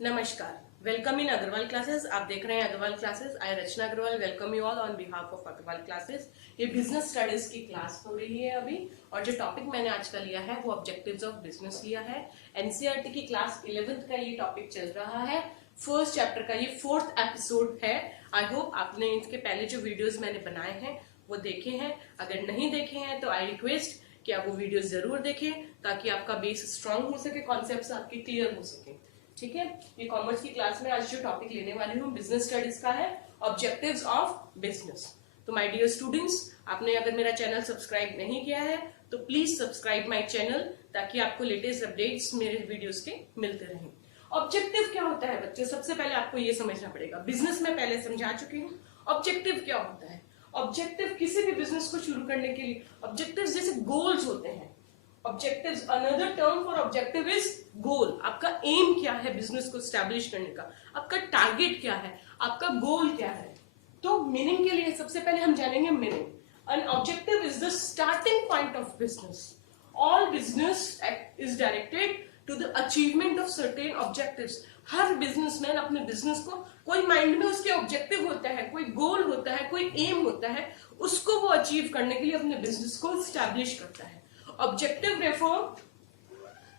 नमस्कार, welcome in Agarwal classes. आप देख रहे हैं Agarwal classes. I Rachna Agarwal welcome you all on behalf of Agarwal classes. ये बिजनेस स्टडीज की क्लास हो रही है अभी, और जो टॉपिक मैंने आज का लिया है वो ऑब्जेक्टिव्स ऑफ बिजनेस लिया है। एनसीईआरटी की क्लास 11th का ये टॉपिक चल रहा है। फर्स्ट चैप्टर का ये 4th एपिसोड है। आई होप आपने इसके पहले जो वीडियोज मैंने बनाए हैं वो देखे हैं। अगर नहीं देखे हैं तो आई रिक्वेस्ट कि आप वो वीडियो जरूर देखें ताकि आपका बेस स्ट्रांग हो सके, कॉन्सेप्ट्स आपके क्लियर हो सके। ठीक है, ये कॉमर्स की क्लास में आज जो टॉपिक लेने वाली हूँ बिजनेस स्टडीज का है, ऑब्जेक्टिव्स ऑफ बिजनेस। तो माय डियर स्टूडेंट्स, आपने अगर मेरा चैनल सब्सक्राइब नहीं किया है तो प्लीज सब्सक्राइब माय चैनल ताकि आपको लेटेस्ट अपडेट्स मेरे वीडियोस के मिलते रहें। ऑब्जेक्टिव क्या होता है बच्चों? सबसे पहले आपको ये समझना पड़ेगा। बिजनेस में पहले समझा चुकी हूँ ऑब्जेक्टिव क्या होता है। ऑब्जेक्टिव किसी भी बिजनेस को शुरू करने के लिए ऑब्जेक्टिव जैसे गोल्स होते हैं। Objectives, another term for objective is goal. आपका एम क्या है बिजनेस को स्टैब्लिश करने का, आपका टारगेट क्या है, आपका गोल क्या है। तो मीनिंग के लिए सबसे पहले हम जानेंगे meaning. An objective is the starting point of business. All business is directed to the achievement of certain objectives. हर बिजनेसमैन अपने बिजनेस को, कोई माइंड में उसके ऑब्जेक्टिव होता है, कोई गोल होता है, कोई एम होता है, उसको वो अचीव करने के लिए अपने बिजनेस को स्टैब्लिश करता है। Objective refer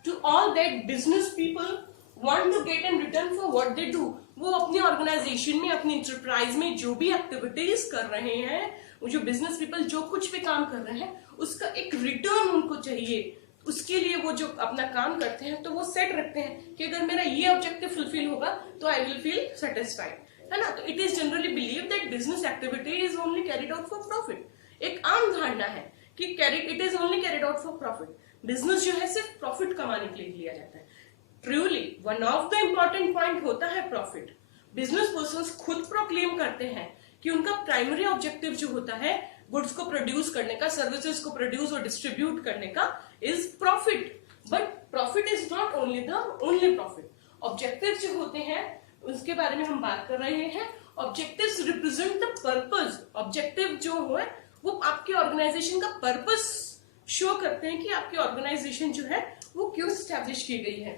to all that business people want to get in return for what they do। वो अपनी ऑर्गेनाइजेशन में, अपनी इंटरप्राइज में जो भी एक्टिविटीज कर रहे हैं, वो जो बिजनेस पीपल जो कुछ भी काम कर रहे हैं उसका एक रिटर्न उनको चाहिए। उसके लिए वो जो अपना काम करते हैं तो वो सेट रखते हैं कि अगर मेरा ये ऑब्जेक्टिव फुलफिल होगा तो आई विल फील सेटिस्फाइड, है ना। तो it is generally believe that business activity is only carried out for profit. एक आम धारणा है कि it is only carried out for profit. Business जो है सिर्फ प्रॉफिट कमाने के लिए किया जाता है। Truly one of the important point होता है प्रॉफिट। बिजनेस पर्संस खुद प्रोक्लेम करते हैं कि उनका प्राइमरी ऑब्जेक्टिव जो होता है गुड्स को प्रोड्यूस करने का, सर्विसेज को प्रोड्यूस और डिस्ट्रीब्यूट करने का is profit. But profit is not only the only profit. Objective जो होते हैं उसके बारे में हम बात कर रहे हैं। Objectives represent the purpose. Objective जो है वो आपके ऑर्गेनाइजेशन का पर्पस शो करते हैं कि आपकी ऑर्गेनाइजेशन जो है वो क्यों स्टैब्लिश की गई है।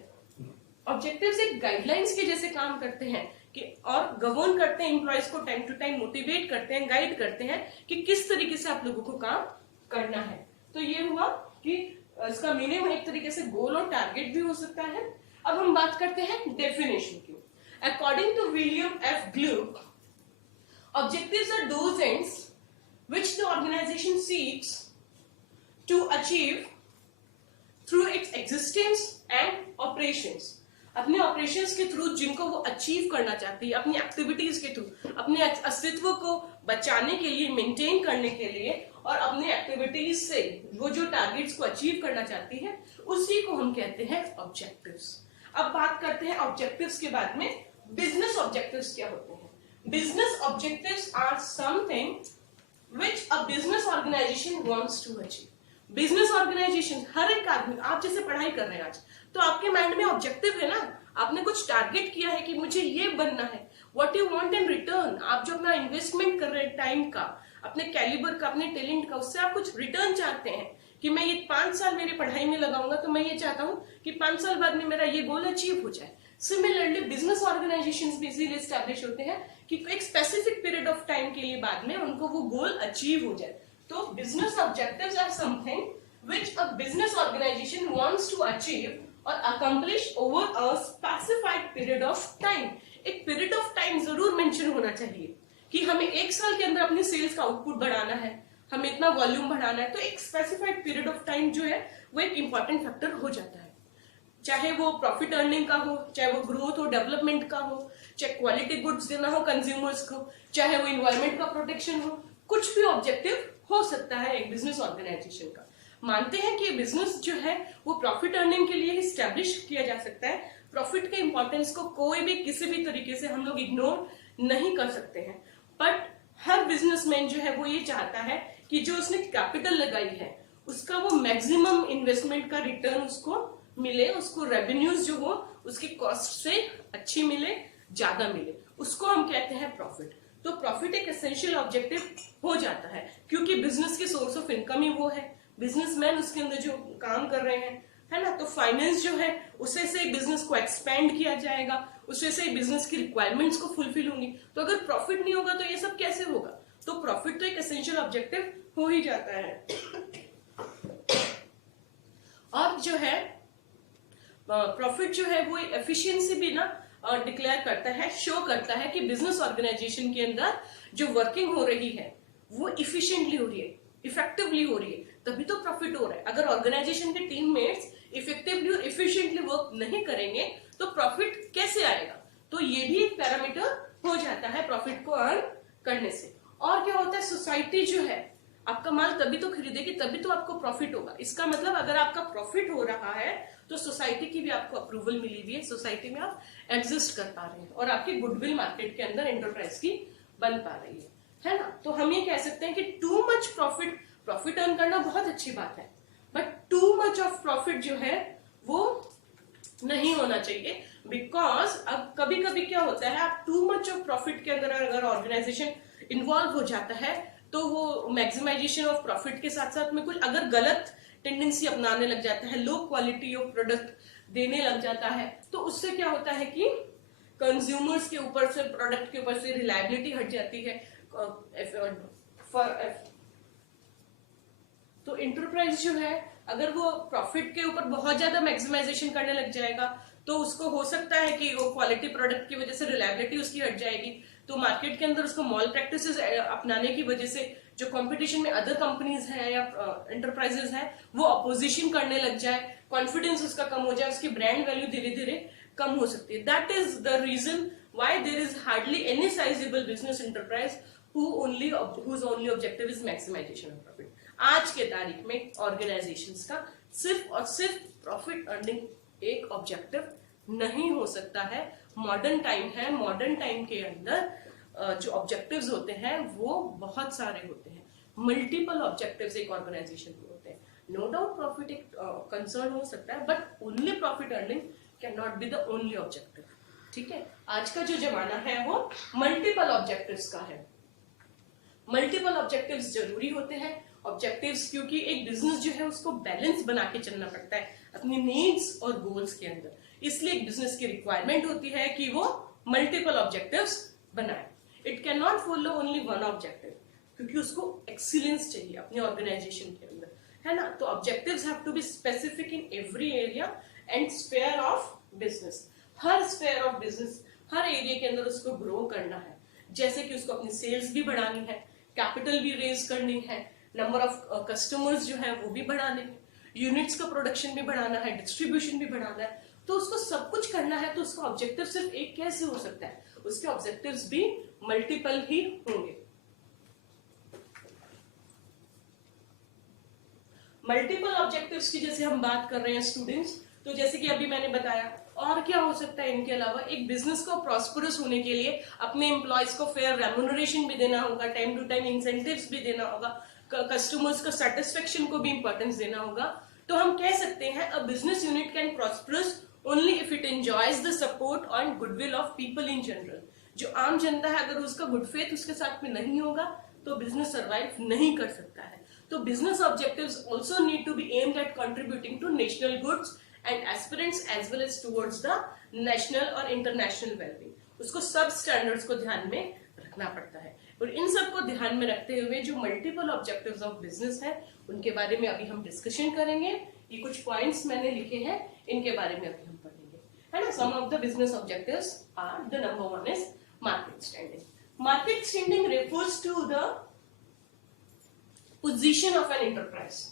ऑब्जेक्टिव्स एक गाइडलाइंस के जैसे काम करते हैं कि और गवर्न करते हैं, एम्प्लॉयज को टाइम टू टाइम मोटिवेट करते हैं, गाइड करते हैं कि किस तरीके से आप लोगों को काम करना है। तो ये हुआ कि इसका मीनिंग एक तरीके से गोल और टारगेट भी हो सकता है। अब हम बात करते हैं डेफिनेशन की। According to William F Glueck, objectives are those ends which the organization seeks to achieve through its existence and operations। अपने ऑपरेशंस के थ्रू जिनको वो अचीव करना चाहती है, अपनी एक्टिविटीज के थ्रू, अपने अस्तित्व को बचाने के लिए, मेंटेन करने के लिए, और अपनी एक्टिविटीज से वो जो टारगेट्स को अचीव करना चाहती है उसी को हम कहते हैं ऑब्जेक्टिव्स। अब बात करते हैं ऑब्जेक्टिव्स के बाद में बिजनेस ऑब्जेक्टिव्स क्या होते हैं। Business objectives are something which a business organization wants to achieve। Business organization, हर एक आदमी, आप जैसे पढ़ाई कर रहे हैं आज, तो आपके माइंड में ऑब्जेक्टिव है ना, आपने कुछ टारगेट किया है कि मुझे ये बनना है। What you want in return, आप जो अपना इन्वेस्टमेंट कर रहे हैं टाइम का, अपने कैलिबर का, अपने टैलेंट का, उससे आप कुछ रिटर्न चाहते हैं कि मैं ये 5 साल मेरी पढ़ाई में लगाऊंगा तो मैं ये चाहता हूँ कि 5 साल बाद में मेरा ये गोल अचीव हो जाए। सिमिलरली बिजनेस ऑर्गेनाइजेशंस भी इसीलिए एस्टैब्लिश होते हैं कि एक स्पेसिफिक पीरियड ऑफ टाइम के लिए बाद में उनको वो गोल अचीव हो जाए। तो business objectives are something which a business organization wants to achieve और accomplish over a specified period of time. एक पीरियड ऑफ टाइम जरूर मेंशन होना चाहिए कि हमें 1 साल के अंदर अपनी सेल्स का आउटपुट बढ़ाना है, हमें इतना वॉल्यूम बढ़ाना है। तो एक स्पेसिफाइड पीरियड ऑफ टाइम जो है वो एक इंपॉर्टेंट फैक्टर हो जाता है। चाहे वो प्रॉफिट अर्निंग का हो, चाहे वो ग्रोथ हो, डेवलपमेंट का हो, चाहे क्वालिटी गुड्स देना हो कंज्यूमर्स को, चाहे वो इन्वायरमेंट का प्रोटेक्शन हो, कुछ भी ऑब्जेक्टिव हो सकता है एक बिजनेस ऑर्गेनाइजेशन का। मानते हैं कि बिजनेस जो है वो प्रॉफिट अर्निंग के लिए स्टैब्लिश किया जा सकता है। प्रॉफिट के इंपॉर्टेंस को कोई भी किसी भी तरीके से हम लोग इग्नोर नहीं कर सकते हैं। बट हर बिजनेसमैन जो है वो ये चाहता है कि जो उसने कैपिटल लगाई है उसका वो मैक्सिमम इन्वेस्टमेंट का रिटर्न उसको मिले, उसको रेवेन्यूज जो हो उसकी कॉस्ट से अच्छी मिले, ज्यादा मिले, उसको हम कहते हैं प्रॉफिट। तो प्रॉफिट एक एसेंशियल ऑब्जेक्टिव हो जाता है क्योंकि बिजनेस के सोर्स ऑफ इनकम ही वो है। बिजनेसमैन उसके अंदर जो काम कर रहे हैं, है ना। तो फाइनेंस जो है उससे से बिजनेस को एक्सपेंड किया जाएगा, उससे से बिजनेस की रिक्वायरमेंट्स को फुलफिल होंगी। तो अगर प्रॉफिट नहीं होगा तो ये सब कैसे होगा। तो प्रॉफिट तो एक एसेंशियल ऑब्जेक्टिव हो ही जाता है। और जो है प्रॉफिट जो है वो एफिशिएंसी भी ना डिक्लेयर करता है, शो करता है कि बिजनेस ऑर्गेनाइजेशन के अंदर जो वर्किंग हो रही है वो इफिशिएंटली हो रही है, इफेक्टिवली हो रही है, तभी तो प्रॉफिट हो रहा है। अगर ऑर्गेनाइजेशन के टीममेट्स इफेक्टिवली और इफिशिएंटली वर्क नहीं करेंगे तो प्रॉफिट कैसे आएगा। तो ये भी एक पैरामीटर हो जाता है प्रॉफिट को अर्न करने से। और क्या होता है, सोसाइटी जो है आपका माल तभी तो खरीदेगी, तभी तो आपको प्रॉफिट होगा। इसका मतलब अगर आपका प्रॉफिट हो रहा है तो सोसाइटी की भी आपको अप्रूवल मिली हुई है, सोसाइटी में आप एग्जिस्ट कर पा रहे हैं और आपकी गुडविल मार्केट के अंदर एंटरप्राइज की बन पा रही है ना। तो हम ये कह सकते हैं कि टू मच प्रॉफिट अर्न करना बहुत अच्छी बात है, but too much of profit जो है वो नहीं होना चाहिए। बिकॉज अब कभी कभी क्या होता है, आप टू मच ऑफ प्रॉफिट के अंदर अगर ऑर्गेनाइजेशन इन्वॉल्व हो जाता है तो वो मैक्सिमाइजेशन ऑफ प्रॉफिट के साथ साथ में कुछ अगर गलत टेंडेंसी अपनाने लग जाता है, लो क्वालिटी ऑफ प्रोडक्ट देने लग जाता है, तो उससे क्या होता है कि कंज्यूमर्स के ऊपर से, प्रोडक्ट के ऊपर से रिलायबिलिटी हट जाती है। तो इंटरप्राइज जो है अगर वो प्रॉफिट के ऊपर बहुत ज्यादा मैक्सिमाइजेशन करने लग जाएगा तो उसको हो सकता है कि वो क्वालिटी प्रोडक्ट की वजह से रिलायबिलिटी उसकी हट जाएगी। तो मार्केट के अंदर उसको मॉल प्रैक्टिसेस अपनाने की वजह से जो कंपटीशन में अदर कंपनीज है या एंटरप्राइजेस है वो अपोजिशन करने लग जाए, कॉन्फिडेंस उसका कम हो जाए, उसकी ब्रांड वैल्यू धीरे धीरे कम हो सकती है। That is the reason why there is hardly any sizeable business enterprise whose only objective is maximization of profit। आज के तारीख में ऑर्गेनाइजेशंस का सिर्फ और सिर्फ प्रॉफिट अर्निंग एक ऑब्जेक्टिव नहीं हो सकता है। मॉडर्न टाइम है, मॉडर्न टाइम के अंदर जो ऑब्जेक्टिव्स होते हैं वो बहुत सारे होते हैं, मल्टीपल ऑब्जेक्टिव्स एक ऑर्गेनाइजेशन में होते हैं। नो डाउट प्रॉफिट एक कंसर्न हो सकता है, but only profit earning can not be the only objective. ठीक है, आज का जो जमाना है वो मल्टीपल ऑब्जेक्टिव्स का है। मल्टीपल ऑब्जेक्टिव्स जरूरी होते हैं। ऑब्जेक्टिव्स क्योंकि एक बिजनेस जो है उसको बैलेंस बना के चलना पड़ता है अपनी नीड्स और गोल्स के अंदर, इसलिए एक बिजनेस की रिक्वायरमेंट होती है कि वो मल्टीपल ऑब्जेक्टिव्स बनाए। It can not follow only one objective, क्योंकि उसको एक्सीलेंस चाहिए अपने ऑर्गेनाइजेशन के अंदर, है ना। तो objectives have to be specific in every area and sphere of business. हर स्फेयर ऑफ बिजनेस, हर एरिया के अंदर उसको ग्रो करना है। जैसे कि उसको अपनी सेल्स भी बढ़ानी है, कैपिटल भी रेज करनी है, नंबर ऑफ कस्टमर्स जो है वो भी बढ़ाने हैं, यूनिट्स का प्रोडक्शन भी बढ़ाना है, डिस्ट्रीब्यूशन भी बढ़ाना है। तो उसको सब कुछ करना है, तो उसका ऑब्जेक्टिव सिर्फ एक कैसे हो सकता है, उसके ऑब्जेक्टिव्स भी मल्टीपल ही होंगे। मल्टीपल ऑब्जेक्टिव्स की जैसे हम बात कर रहे हैं स्टूडेंट्स, तो जैसे कि अभी मैंने बताया, और क्या हो सकता है इनके अलावा, एक बिजनेस को प्रॉस्परस होने के लिए अपने एम्प्लॉयज को फेयर रेम्यूनरेशन भी देना होगा, टाइम टू टाइम इंसेंटिव्स भी देना होगा, कस्टमर्स का सेटिस्फेक्शन को भी इंपॉर्टेंस देना होगा। तो हम कह सकते हैं a business unit can prosperous only if it enjoys the support and goodwill of people in general. जो आम जनता है अगर उसका गुड फेथ उसके साथ में नहीं होगा तो बिजनेस सर्वाइव नहीं कर सकता है। तो business objectives also need to be aimed at contributing to national goods and aspirants as well as towards the national और international well-being। उसको सब स्टैंडर्ड्स को ध्यान में रखना पड़ता है, और इन सब को ध्यान में रखते हुए जो मल्टीपल ऑब्जेक्टिव्स ऑफ बिजनेस है उनके बारे में अभी हम डिस्कशन करेंगे। ये कुछ पॉइंट्स मैंने लिखे हैं, इनके बारे में अभी हम पढ़ेंगे, है ना। Some of the business objectives are, the number one is market standing. Market standing refers to the position of an enterprise।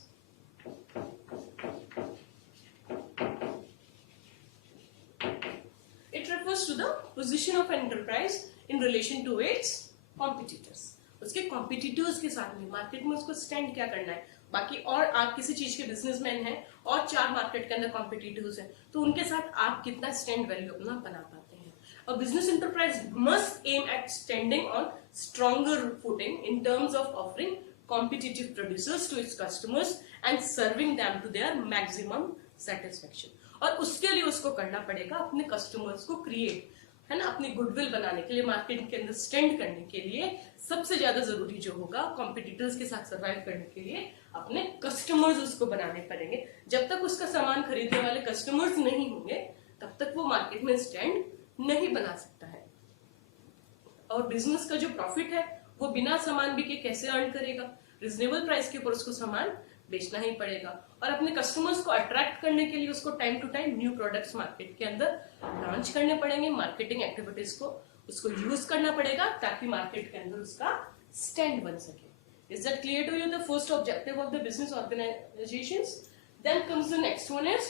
To the position of an enterprise in relation to its competitors। उसके competitors के साथ में market में उसको stand क्या करना है। बाकी और आप किसी चीज के बिजनेसमैन हैं और 4 मार्केट के अंदर कॉम्पिटिटर्स हैं, तो उनके साथ आप कितना स्टैंड वैल्यू अपना बना पाते हैं। A business enterprise must aim at standing on stronger footing in terms of offering competitive producers to its customers and serving them to their maximum satisfaction। और उसके लिए उसको करना पड़ेगा अपने कस्टमर्स को क्रिएट, है ना, अपनी गुडविल बनाने के लिए, मार्केट के अंदर स्टैंड करने के लिए सबसे ज्यादा जरूरी जो होगा कॉम्पिटिटर्स के साथ सर्वाइव करने के लिए अपने कस्टमर्स उसको बनाने पड़ेंगे। जब तक उसका सामान खरीदने वाले कस्टमर्स नहीं होंगे तब तक वो मार्केट में स्टैंड नहीं बना सकता है। और बिजनेस का जो प्रॉफिट है वो बिना सामान बिके कैसे अर्न करेगा? रिजनेबल प्राइस के ऊपर उसको सामान बेचना ही पड़ेगा। और अपने कस्टमर्स को अट्रैक्ट करने के लिए उसको time to time new products market के अंदर लॉन्च करने पड़ेंगे, मार्केटिंग एक्टिविटीज को उसको यूज करना पड़ेगा ताकि मार्केट के अंदर उसका स्टैंड बन सके। Is that clear to you? The first objective of the business organizations. Then comes the next one is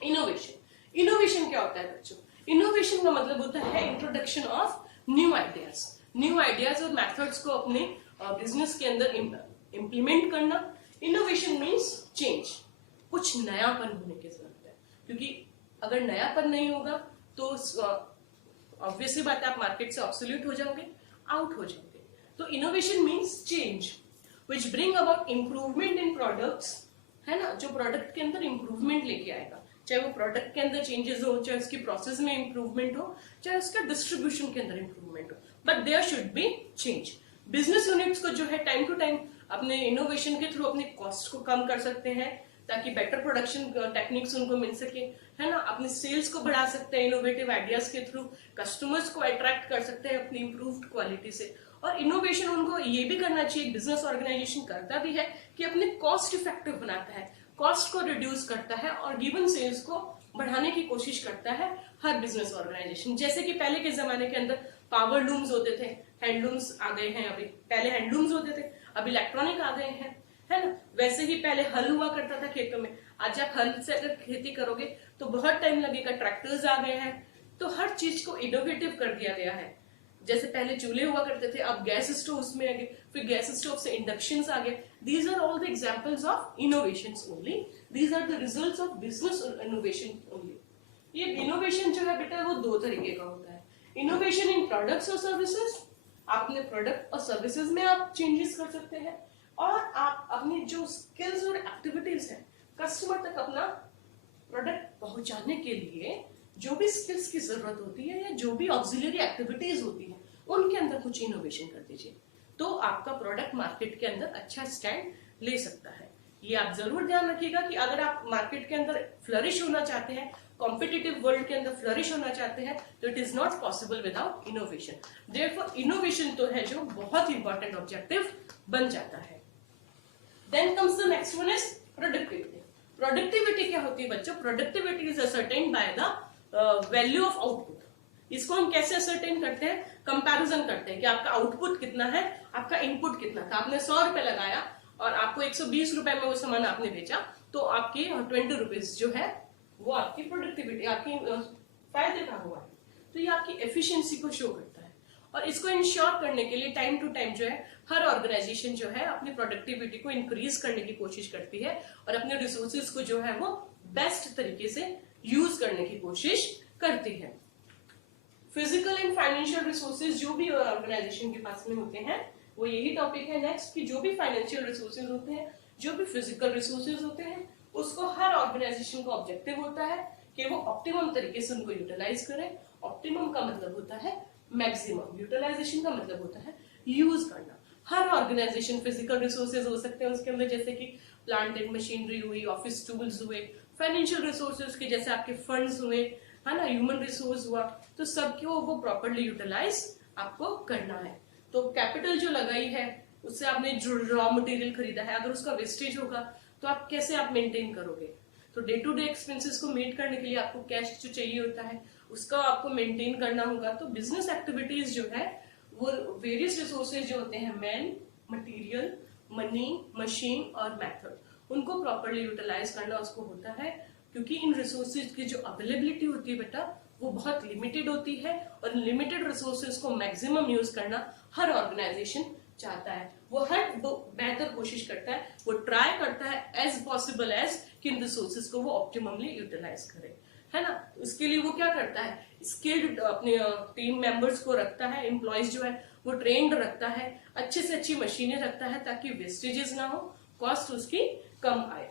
innovation. Innovation क्या होता है बच्चों? Innovation का मतलब होता है introduction of new ideas. New ideas और methods को अपने business के अंदर implement करना। Innovation means change. कुछ नयापन होने की जरूरत है, क्योंकि अगर नयापन नहीं होगा तो ऑब्वियसली बात है आप मार्केट से ऑब्सोल्यूट हो जाओगे, आउट हो जाओगे। तो innovation means change which bring about improvement in products, है ना, जो प्रोडक्ट के अंदर इम्प्रूवमेंट लेके आएगा, चाहे वो प्रोडक्ट के अंदर चेंजेस हो, चाहे उसकी प्रोसेस में इम्प्रूवमेंट हो, चाहे उसका डिस्ट्रीब्यूशन के अंदर इम्प्रूवमेंट हो, but there should be change. Business units को जो है टाइम टू टाइम अपने इनोवेशन के थ्रू अपनी कॉस्ट को कम कर सकते हैं ताकि बेटर प्रोडक्शन टेक्निक्स उनको मिल सके, है ना, अपनी सेल्स को बढ़ा सकते हैं इनोवेटिव आइडियाज के थ्रू, कस्टमर्स को अट्रैक्ट कर सकते हैं अपनी इम्प्रूव्ड क्वालिटी से। और इनोवेशन उनको ये भी करना चाहिए, बिजनेस ऑर्गेनाइजेशन करता भी है कि अपने कॉस्ट इफेक्टिव बनाता है, कॉस्ट को रिड्यूस करता है और गिवन सेल्स को बढ़ाने की कोशिश करता है हर बिजनेस ऑर्गेनाइजेशन। जैसे कि पहले के जमाने के अंदर पावर लूम्स होते थे, हैंडलूम्स आ गए हैं, अभी पहले हैंडलूम्स होते थे, अब इलेक्ट्रॉनिक आ गए हैं, है ना। वैसे ही पहले हल हुआ करता था खेतों में, आज आप हल से अगर खेती करोगे तो बहुत टाइम लगेगा, ट्रैक्टर्स आ गए हैं, तो हर चीज को इनोवेटिव कर दिया गया है। जैसे पहले चूल्हे हुआ करते थे, अब गैस स्टोव्स में आ गए, फिर गैस स्टोव से इंडक्शंस आ गए। These are all the examples of innovations only, these are the results of business innovation only. ये इनोवेशन जो है बेटा वो दो तरीके का होता है, इनोवेशन इन प्रोडक्ट्स और सर्विसेज, आप अपने प्रोडक्ट और सर्विसेज में आप चेंजेस कर सकते हैं, और आप अपनी जो स्किल्स और एक्टिविटीज है कस्टमर तक अपना प्रोडक्ट पहुंचाने के लिए जो भी स्किल्स की जरूरत होती है या जो भी ऑक्सिलरी एक्टिविटीज होती है उनके अंदर कुछ इनोवेशन कर दीजिए, तो आपका प्रोडक्ट मार्केट के अंदर अच्छा स्टैंड ले सकता है। ये आप जरूर ध्यान रखिएगा कि अगर आप मार्केट के अंदर फ्लरिश होना चाहते हैं, कॉम्पिटिटिव वर्ल्ड के अंदर फ्लरिश होना चाहते हैं, तो it is not possible without innovation. Therefore innovation तो है जो बहुत इंपॉर्टेंट ऑब्जेक्टिव बन जाता है। Then comes the next one is productivity. Productivity क्या होती है बच्चों? Productivity is ascertained by the value of output. इसको हम कैसे असर्टेन करते हैं? कंपैरिजन करते हैं कि आपका आउटपुट कितना है, आपका इनपुट कितना था। आपने 100 रुपए लगाया और आपको 120 रुपए में वो सामान आपने बेचा, तो आपकी 20 रुपीज जो है वो आपकी प्रोडक्टिविटी, आपकी फायदे का हुआ है। तो ये आपकी एफिशिएंसी को शो करता है, और इसको इंश्योर करने के लिए टाइम टू टाइम जो है हर ऑर्गेनाइजेशन जो है अपनी प्रोडक्टिविटी को इंक्रीज करने की कोशिश करती है और अपने रिसोर्सेज को जो है वो बेस्ट तरीके से यूज करने की कोशिश करती है। फिजिकल एंड फाइनेंशियल रिसोर्सेज जो भी ऑर्गेनाइजेशन के पास में होते हैं वो यही टॉपिक है नेक्स्ट, कि जो भी फाइनेंशियल रिसोर्सेज होते हैं, जो भी फिजिकल रिसोर्सेज होते हैं, उसको हर ऑर्गेनाइजेशन का ऑब्जेक्टिव होता है कि वो ऑप्टिमम तरीके से उनको यूटिलाइज करें। ऑप्टिमम का मतलब होता है मैक्सिमम, यूटिलाइजेशन का मतलब होता है यूज करना। हर ऑर्गेनाइजेशन फिजिकल रिसोर्सेज हो सकते हैं उसके अंदर, जैसे कि प्लांट एंड मशीनरी हुई, ऑफिस टूल्स हुए, फाइनेंशियल रिसोर्सेज के जैसे आपके फंड्स हुए, है ना, ह्यूमन रिसोर्स हुआ, तो सबको वो प्रॉपर्ली यूटिलाइज आपको करना है। तो कैपिटल जो लगाई है उससे आपने जो रॉ मटेरियल खरीदा है, अगर उसका वेस्टेज होगा तो आप कैसे आप मेंटेन करोगे? तो डे टू डे एक्सपेंसेस को मीट करने के लिए आपको कैश जो चाहिए होता है उसका आपको मेंटेन करना होगा। तो बिजनेस एक्टिविटीज जो है वो वेरियस रिसोर्सेज जो होते हैं, मैन, मटेरियल, मनी, मशीन और मेथड, उनको प्रॉपर्ली यूटिलाइज करना उसको होता है, क्योंकि इन रिसोर्सेज की जो अवेलेबिलिटी होती है बेटा वो बहुत लिमिटेड होती है, और लिमिटेड रिसोर्सेज को मैक्सिमम यूज करना हर ऑर्गेनाइजेशन चाहता है। वो हर बेहतर कोशिश करता है, वो ट्राई करता है एज पॉसिबल एज कि इन रिसोर्सेज को वो ऑप्टिममली यूटिलाइज करे, है ना। उसके लिए वो क्या करता है, स्किल्ड अपने टीम मेंबर्स को रखता है, एम्प्लॉयज जो है वो ट्रेंड रखता है, अच्छे से अच्छी मशीनें रखता है ताकि वेस्टेजेस ना हो, कॉस्ट उसकी कम आए।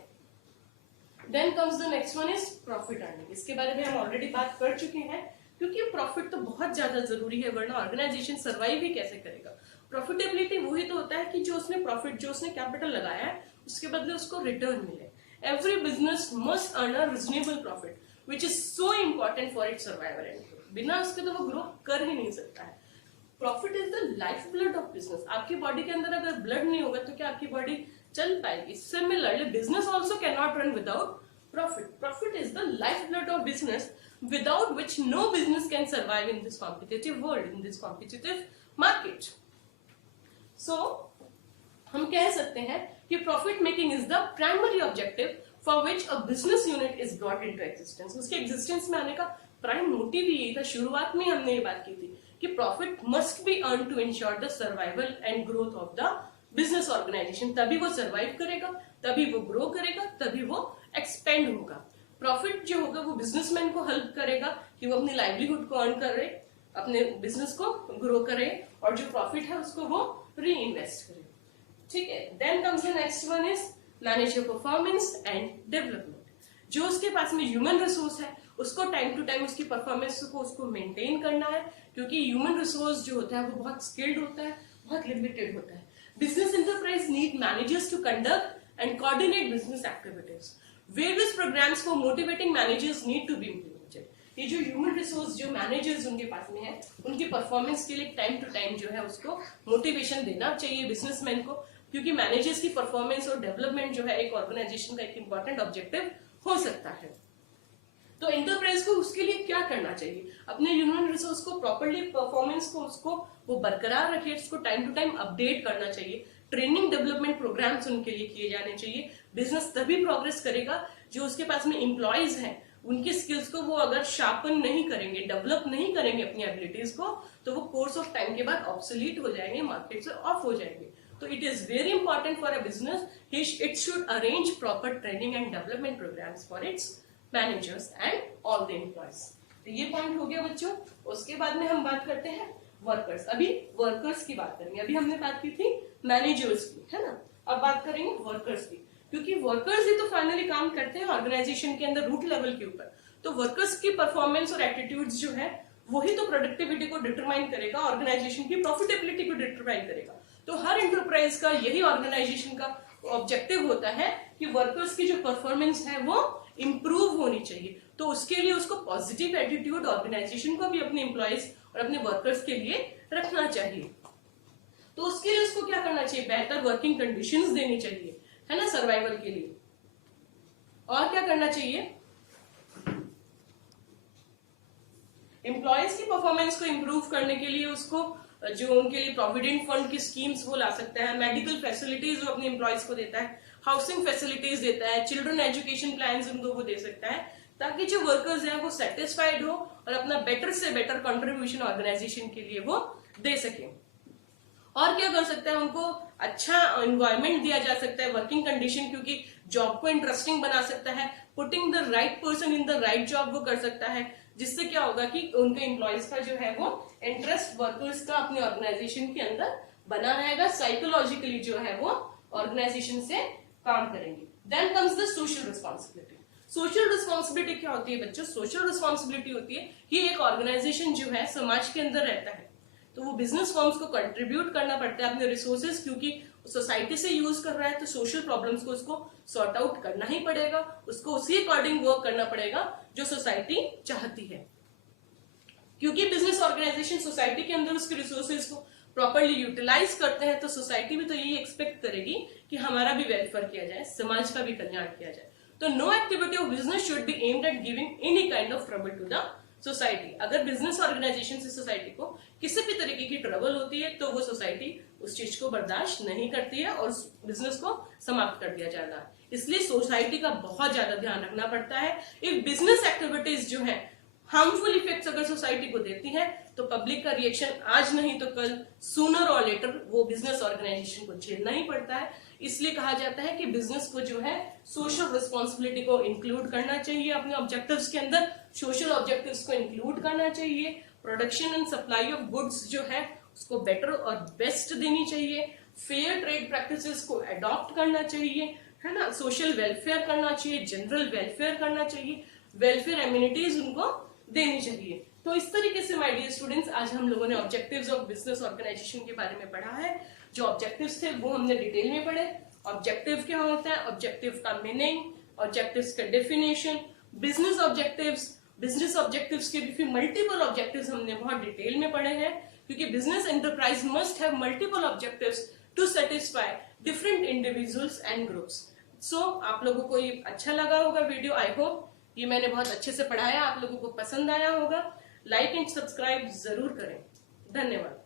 Then comes the next one is profit earning. इसके बारे में हम ऑलरेडी बात कर चुके हैं, क्योंकि प्रॉफिट प्रॉफिट तो बहुत ज्यादा जरूरी है, वरना ऑर्गेनाइजेशन सर्वाइव ही कैसे करेगा। प्रॉफिटेबिलिटी वही तो होता है कि जो उसने प्रॉफिट, जो उसने कैपिटल लगाया है, उसके बदले उसको रिटर्न मिले। Every business must earn a reasonable profit which is so important for its survival and growth. बिना उसके तो वो ग्रो कर ही नहीं सकता है। Profit is the life blood of business. आपकी बॉडी के अंदर अगर ब्लड नहीं होगा तो क्या आपकी बॉडी चल पाएगी? Similarly business also can not run without profit. Profit is the lifeblood of business, without which no business can survive in this competitive world, in this competitive market. So, हम कह सकते हैं कि profit making is the primary objective for which a business unit is brought into existence. उसके existence में आने का prime motive यही था। शुरुआत में हमने ये बात की थी कि profit must be earned to ensure the survival and growth of the business organization. तभी वो survive करेगा, तभी वो grow करेगा, तभी वो एक्सपेंड होगा। प्रॉफिट जो होगा वो बिजनेसमैन को हेल्प करेगा कि वो अपनी लाइवलीहुड को अर्न करे, अपने बिजनेस को ग्रो करे, और जो प्रॉफिट है उसको वो री इन्वेस्ट करे। ठीक है, then comes the next one is manage your performance and development. जो उसके पास में ह्यूमन रिसोर्स है उसको टाइम टू टाइम उसकी परफॉर्मेंस को उसको मेंटेन करना है, क्योंकि ह्यूमन रिसोर्स जो होता है वो बहुत स्किल्ड होता है, बहुत लिमिटेड होता है। Business enterprise need managers to conduct and coordinate business activities. Various programs for motivating managers need to be implemented. ये जो ह्यूमन रिसोर्स जो मैनेजर्स उनके पास में है, उनकी परफॉर्मेंस के लिए टाइम टू टाइम जो है उसको मोटिवेशन देना चाहिए बिजनेसमैन को, क्योंकि मैनेजर्स की परफॉर्मेंस और डेवलपमेंट जो है एक ऑर्गेनाइजेशन का एक इंपॉर्टेंट ऑब्जेक्टिव हो सकता है। तो एंटरप्राइज को उसके लिए क्या करना चाहिए? अपने ह्यूमन रिसोर्स को प्रॉपरली, परफॉर्मेंस को उसको वो बरकरार रखे, उसको टाइम टू टाइम अपडेट करना चाहिए। ट्रेनिंग डेवलपमेंट प्रोग्राम्स उनके लिए किए जाने चाहिए। बिजनेस तभी प्रोग्रेस करेगा जो उसके पास में एम्प्लॉयज हैं, उनकी स्किल्स को वो अगर शार्पन नहीं करेंगे, डेवलप नहीं करेंगे अपनी एबिलिटीज को, तो वो कोर्स ऑफ टाइम के बाद ऑब्सोलीट हो जाएंगे, मार्केट से ऑफ हो जाएंगे। तो it is very important for a business, it should arrange proper training and development programmes for its managers and all the employees. तो ये पॉइंट हो गया बच्चों। उसके बाद में हम बात करते हैं वर्कर्स। अभी वर्कर्स की बात करेंगे, अभी हमने बात की थी मैनेजर्स की, है ना। अब बात करेंगे वर्कर्स की, क्योंकि वर्कर्स ही तो फाइनली काम करते हैं ऑर्गेनाइजेशन के अंदर रूट लेवल के ऊपर। तो वर्कर्स की परफॉर्मेंस और एटीट्यूड्स जो है वही तो प्रोडक्टिविटी को डिटरमाइन करेगा, ऑर्गेनाइजेशन की प्रॉफिटेबिलिटी को डिटरमाइन करेगा। तो हर एंटरप्राइज का यही ऑर्गेनाइजेशन का ऑब्जेक्टिव होता है कि वर्कर्स की जो परफॉर्मेंस है वो इंप्रूव होनी चाहिए। तो उसके लिए उसको पॉजिटिव एटीट्यूड ऑर्गेनाइजेशन को भी अपने एम्प्लॉयज और अपने वर्कर्स के लिए रखना चाहिए। तो उसके लिए उसको क्या करना चाहिए? बेहतर वर्किंग कंडीशंस देनी चाहिए, है ना, सर्वाइवल के लिए। और क्या करना चाहिए? एम्प्लॉयज की परफॉर्मेंस को इंप्रूव करने के लिए उसको जो उनके लिए प्रोविडेंट फंड की स्कीम्स वो ला सकता है, मेडिकल फैसिलिटीज वो अपने एम्प्लॉयज को देता है, हाउसिंग फैसिलिटीज देता है, चिल्ड्रन एजुकेशन प्लान्स उनको वो दे सकता है, ताकि जो वर्कर्स हैं वो सेटिस्फाइड हो और अपना बेटर से बेटर कंट्रीब्यूशन ऑर्गेनाइजेशन के लिए वो दे सके। और क्या कर सकता है? उनको अच्छा एनवायरनमेंट दिया जा सकता है, वर्किंग कंडीशन, क्योंकि जॉब को इंटरेस्टिंग बना सकता है। Putting the right person in the right job वो कर सकता है, जिससे क्या होगा कि उनके एम्प्लॉयज का जो है वो इंटरेस्ट वर्कर्स का अपने ऑर्गेनाइजेशन के अंदर बना रहेगा, साइकोलॉजिकली जो है वो ऑर्गेनाइजेशन से काम करेंगे। Then comes the social responsibility. Social responsibility क्या होती है बच्चों? सोशल रिस्पॉन्सिबिलिटी होती है कि एक ऑर्गेनाइजेशन जो है समाज के अंदर रहता है, तो वो बिजनेस फर्म्स को कंट्रीब्यूट करना पड़ता है अपने रिसोर्सेज, क्योंकि सोसाइटी से यूज कर रहा है, तो सोशल प्रॉब्लम्स को उसको सॉर्ट आउट करना ही पड़ेगा, उसको उसी अकॉर्डिंग वर्क करना पड़ेगा जो सोसाइटी चाहती है। क्योंकि बिजनेस ऑर्गेनाइजेशन सोसाइटी के अंदर उसके रिसोर्सेज को प्रॉपरली यूटिलाइज करते हैं, तो सोसाइटी भी तो यही एक्सपेक्ट करेगी कि हमारा भी वेलफेयर किया जाए, समाज का भी कल्याण किया जाए। तो no activity of business should be aimed at giving any kind of trouble to the society. अगर बिजनेस ऑर्गेनाइजेशन से सोसाइटी को किसी भी तरीके की ट्रबल होती है तो वो सोसाइटी उस चीज को बर्दाश्त नहीं करती है और उस बिजनेस को समाप्त कर दिया जाता है। इसलिए सोसाइटी का बहुत ज्यादा ध्यान रखना पड़ता है। इफ बिजनेस एक्टिविटीज जो है हार्मफुल इफेक्ट्स अगर सोसाइटी को देती है, तो पब्लिक का रिएक्शन आज नहीं तो कल, सूनर और लेटर, वो बिजनेस ऑर्गेनाइजेशन को झेलना ही पड़ता है। इसलिए कहा जाता है कि बिजनेस को जो है सोशल रिस्पॉन्सिबिलिटी को इंक्लूड करना चाहिए अपने ऑब्जेक्टिव्स के अंदर, सोशल ऑब्जेक्टिव्स को इंक्लूड करना चाहिए, production and supply of goods जो है उसको बेटर और बेस्ट देनी चाहिए, फेयर ट्रेड प्रैक्टिसेस को अडॉप्ट करना चाहिए, है ना, सोशल वेलफेयर करना चाहिए, जनरल वेलफेयर करना चाहिए, वेलफेयर एम्यूनिटीज उनको देनी चाहिए, तो इस तरीके से माय डियर स्टूडेंट्स आज हम लोगों ने ऑब्जेक्टिव्स ऑफ बिजनेस ऑर्गेनाइजेशन के बारे में पढ़ा है। जो ऑब्जेक्टिव्स थे वो हमने डिटेल में पढ़े। ऑब्जेक्टिव क्या होता है, ऑब्जेक्टिव का मीनिंग, ऑब्जेक्टिव्स का डेफिनेशन, बिजनेस ऑब्जेक्टिव्स के भी फिर मल्टीपल ऑब्जेक्टिव्स हमने बहुत डिटेल में पढ़े हैं, क्योंकि business enterprise must have multiple objectives to satisfy different individuals and groups. So आप लोगों को ये अच्छा लगा होगा वीडियो। आई होप ये मैंने बहुत अच्छे से पढ़ाया, आप लोगों को पसंद आया होगा। लाइक एंड सब्सक्राइब जरूर करें। धन्यवाद।